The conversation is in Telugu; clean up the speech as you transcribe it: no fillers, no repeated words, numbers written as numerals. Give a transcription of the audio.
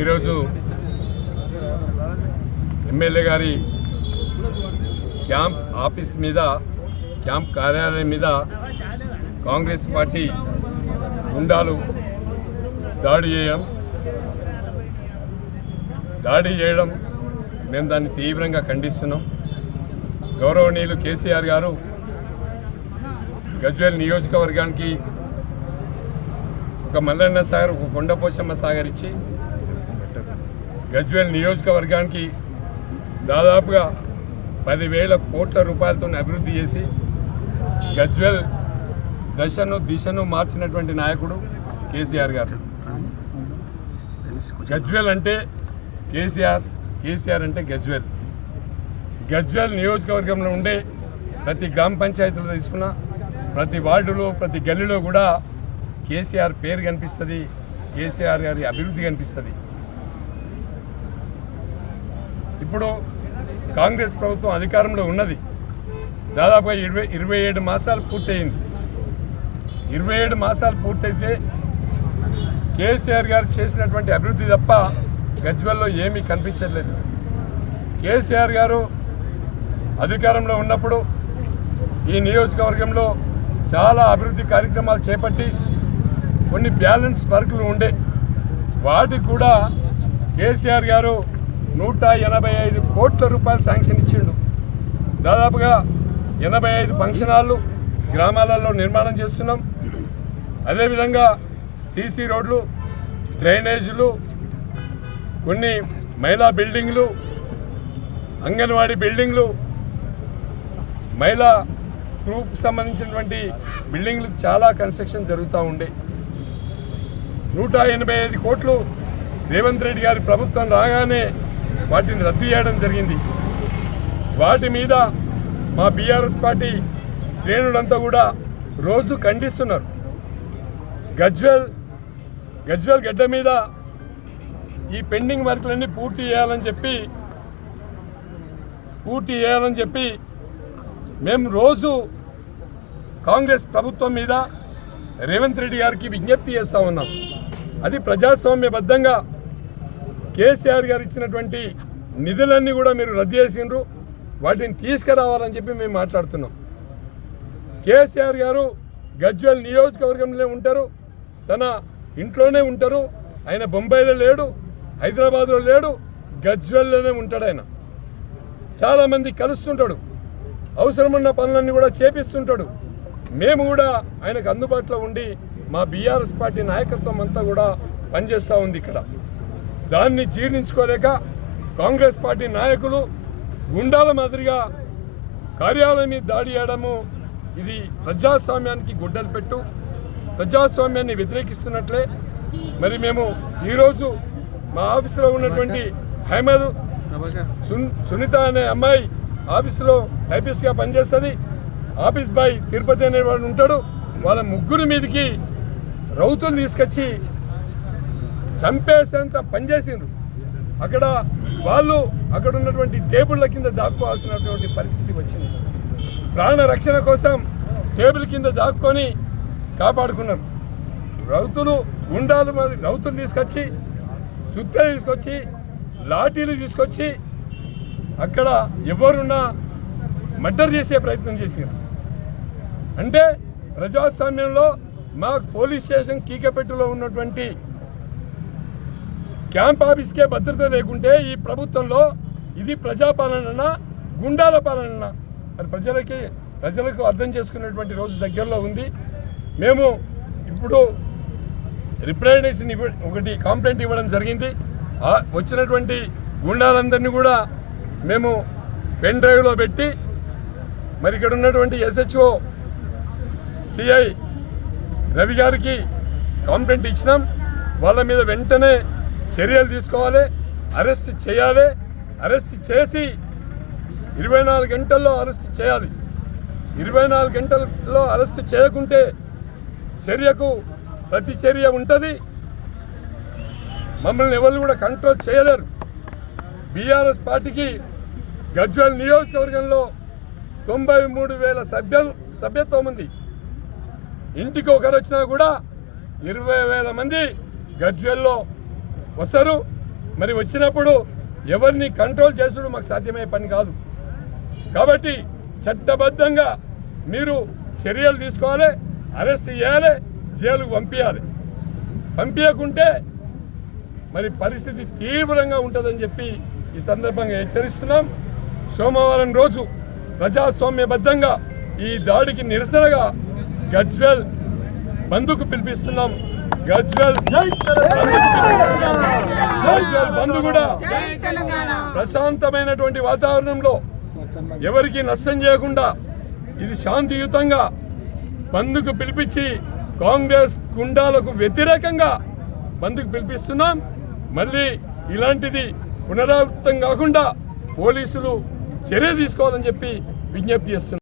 ఈరోజు ఎమ్మెల్యే గారి క్యాంప్ ఆఫీస్ మీద, క్యాంప్ కార్యాలయం మీద కాంగ్రెస్ పార్టీ గుండాలు దాడి చేయడం మేము దాన్ని తీవ్రంగా ఖండిస్తున్నాం. గౌరవనీయులు కేసీఆర్ గారు గజ్వేల్ నియోజకవర్గానికి ఒక మల్లన్న సాగర్, ఒక కొండపోచమ్మ సాగర్ ఇచ్చి గజ్వేల్ నియోజకవర్గానికి దాదాపుగా 10,000 కోట్ల రూపాయలతో అభివృద్ధి చేసి గజ్వేల్ దిశను మార్చినటువంటి నాయకుడు కేసీఆర్ గారు. గజ్వేల్ అంటే కేసీఆర్ అంటే గజ్వేల్ నియోజకవర్గంలో ఉండే ప్రతి గ్రామ పంచాయతీలో తీసుకున్న ప్రతి వార్డులో, ప్రతి గల్లీలో కూడా కేసీఆర్ పేరు కనిపిస్తుంది, కేసీఆర్ గారి అభివృద్ధి కనిపిస్తుంది. ఇప్పుడు కాంగ్రెస్ ప్రభుత్వం అధికారంలో ఉన్నది, దాదాపుగా 27 మాసాలు పూర్తయింది. 27 మాసాలు పూర్తయితే కేసీఆర్ గారు చేసినటువంటి అభివృద్ధి తప్ప గజ్వేల్లో ఏమీ కనిపించట్లేదు. కేసీఆర్ గారు అధికారంలో ఉన్నప్పుడు ఈ నియోజకవర్గంలో చాలా అభివృద్ధి కార్యక్రమాలు చేపట్టి కొన్ని బ్యాలెన్స్ వర్కులు ఉండే వాటికి కూడా కేసీఆర్ గారు 185 కోట్ల రూపాయలు శాంక్షన్ ఇచ్చిండు. దాదాపుగా 85 ఫంక్షన్ హాళ్ళు గ్రామాలలో నిర్మాణం చేస్తున్నాం. అదేవిధంగా సీసీ రోడ్లు, డ్రైనేజీలు, కొన్ని మహిళా బిల్డింగ్లు, అంగన్వాడీ బిల్డింగ్లు, మహిళా గ్రూప్కి సంబంధించినటువంటి బిల్డింగ్లు చాలా కన్స్ట్రక్షన్ జరుగుతూ ఉండే. 185 కోట్లు రేవంత్ రెడ్డి గారి ప్రభుత్వం రాగానే వాటిని రద్దు చేయడం జరిగింది. వాటి మీద మా బీఆర్ఎస్ పార్టీ శ్రేణులంతా కూడా రోజు ఖండిస్తున్నారు. గజ్వేల్ గడ్డ మీద ఈ పెండింగ్ వర్క్లన్నీ పూర్తి చేయాలని చెప్పి మేము రోజు కాంగ్రెస్ ప్రభుత్వం మీద రేవంత్ రెడ్డి గారికి విజ్ఞప్తి చేస్తూ ఉన్నాం. అది ప్రజాస్వామ్యబద్ధంగా కేసీఆర్ గారు ఇచ్చినటువంటి నిధులన్నీ కూడా మీరు రద్దు చేసిండ్రు, వాటిని తీసుకురావాలని చెప్పి మేము మాట్లాడుతున్నాం. కేసీఆర్ గారు గజ్వేల్ నియోజకవర్గంలో ఉంటారు, తన ఇంట్లోనే ఉంటారు. ఆయన బొంబాయిలో లేడు, హైదరాబాద్లో లేడు, గజ్వేల్లోనే ఉంటాడు. ఆయన చాలామంది కలుస్తుంటాడు, అవసరమున్న పనులన్నీ కూడా చేపిస్తుంటాడు. మేము కూడా ఆయనకు అందుబాటులో ఉండి మా బీఆర్ఎస్ పార్టీ నాయకత్వం అంతా కూడా పనిచేస్తూ ఉంది ఇక్కడ. దాన్ని జీర్ణించుకోలేక కాంగ్రెస్ పార్టీ నాయకులు గుండాల మాదిరిగా కార్యాలయం మీద దాడి చేయడము, ఇది ప్రజాస్వామ్యానికి గుడ్డలు పెట్టు, ప్రజాస్వామ్యాన్ని వ్యతిరేకిస్తున్నట్లే. మరి మేము ఈరోజు మా ఆఫీసులో ఉన్నటువంటి అహ్మద్, సునీత అనే అమ్మాయి ఆఫీసులో టైపిస్ట్గా పనిచేస్తుంది, ఆఫీస్ బాయ్ తిరుపతి అనేవాడు ఉంటాడు. వాళ్ళ ముగ్గురు మీదకి రౌతులు తీసుకొచ్చి చంపేసేంత పనిచేసిండ్రు. అక్కడ ఉన్నటువంటి టేబుళ్ల కింద దాక్కోవాల్సినటువంటి పరిస్థితి వచ్చింది. ప్రాణ రక్షణ కోసం టేబుల్ కింద దాక్కొని కాపాడుకున్నారు. రౌతులు తీసుకొచ్చి, సుత్తలు తీసుకొచ్చి, లాఠీలు తీసుకొచ్చి అక్కడ ఎవరున్నా మర్డర్ చేసే ప్రయత్నం చేశారు. అంటే ప్రజాస్వామ్యంలో మా పోలీస్ స్టేషన్ కీకపెట్టులో ఉన్నటువంటి క్యాంప్ ఆఫీస్కే భద్రత లేకుంటే ఈ ప్రభుత్వంలో ఇది ప్రజాపాలన, గుండాల పాలన అది ప్రజలకు అర్థం చేసుకునేటువంటి రోజు దగ్గరలో ఉంది. మేము ఇప్పుడు రిప్రజెంటేషన్ ఒకటి కంప్లైంట్ ఇవ్వడం జరిగింది. వచ్చినటువంటి గుండాలందరినీ కూడా మేము పెన్ డ్రైవ్లో పెట్టి, మరి ఇక్కడ ఉన్నటువంటి SHO సిఐ రవి గారికి కంప్లైంట్ ఇచ్చినాం. వాళ్ళ మీద వెంటనే చర్యలు తీసుకోవాలి, అరెస్ట్ చేయాలి. అరెస్ట్ చేసి 24 గంటల్లో అరెస్ట్ చేయాలి. 24 గంటల్లో అరెస్ట్ చేయకుంటే చర్యకు ప్రతి చర్య ఉంటుంది. మమ్మల్ని ఎవరు కూడా కంట్రోల్ చేయలేరు. బీఆర్ఎస్ పార్టీకి గజ్వేల్ నియోజకవర్గంలో 93,000 సభ్యత్వం ఉంది. ఇంటికి ఒకరు వచ్చినా కూడా 20,000 మంది గజ్వేల్లో వస్తారు. మరి వచ్చినప్పుడు ఎవరిని కంట్రోల్ చేసుడు మాకు సాధ్యమయ్యే పని కాదు. కాబట్టి చట్టబద్ధంగా మీరు చర్యలు తీసుకోవాలి, అరెస్ట్ చేయాలి, జైలుకు పంపించకుంటే మరి పరిస్థితి తీవ్రంగా ఉంటుందని చెప్పి ఈ సందర్భంగా హెచ్చరిస్తున్నాం. సోమవారం రోజు ప్రజాస్వామ్యబద్ధంగా ఈ దాడికి నిరసనగా గజ్వేల్ బంద్కు పిలిపిస్తున్నాం. గజ్వేల్ బంద్ కూడా ప్రశాంతమైనటువంటి వాతావరణంలో ఎవరికి నష్టం చేయకుండా ఇది శాంతియుతంగా బంద్కు పిలిపించి కాంగ్రెస్ గుండాలకు వ్యతిరేకంగా బంద్కు పిలిపిస్తున్నాం. మళ్ళీ ఇలాంటిది పునరావృతం కాకుండా పోలీసులు చర్య తీసుకోవాలని చెప్పి విజ్ఞప్తి చేస్తున్నాం.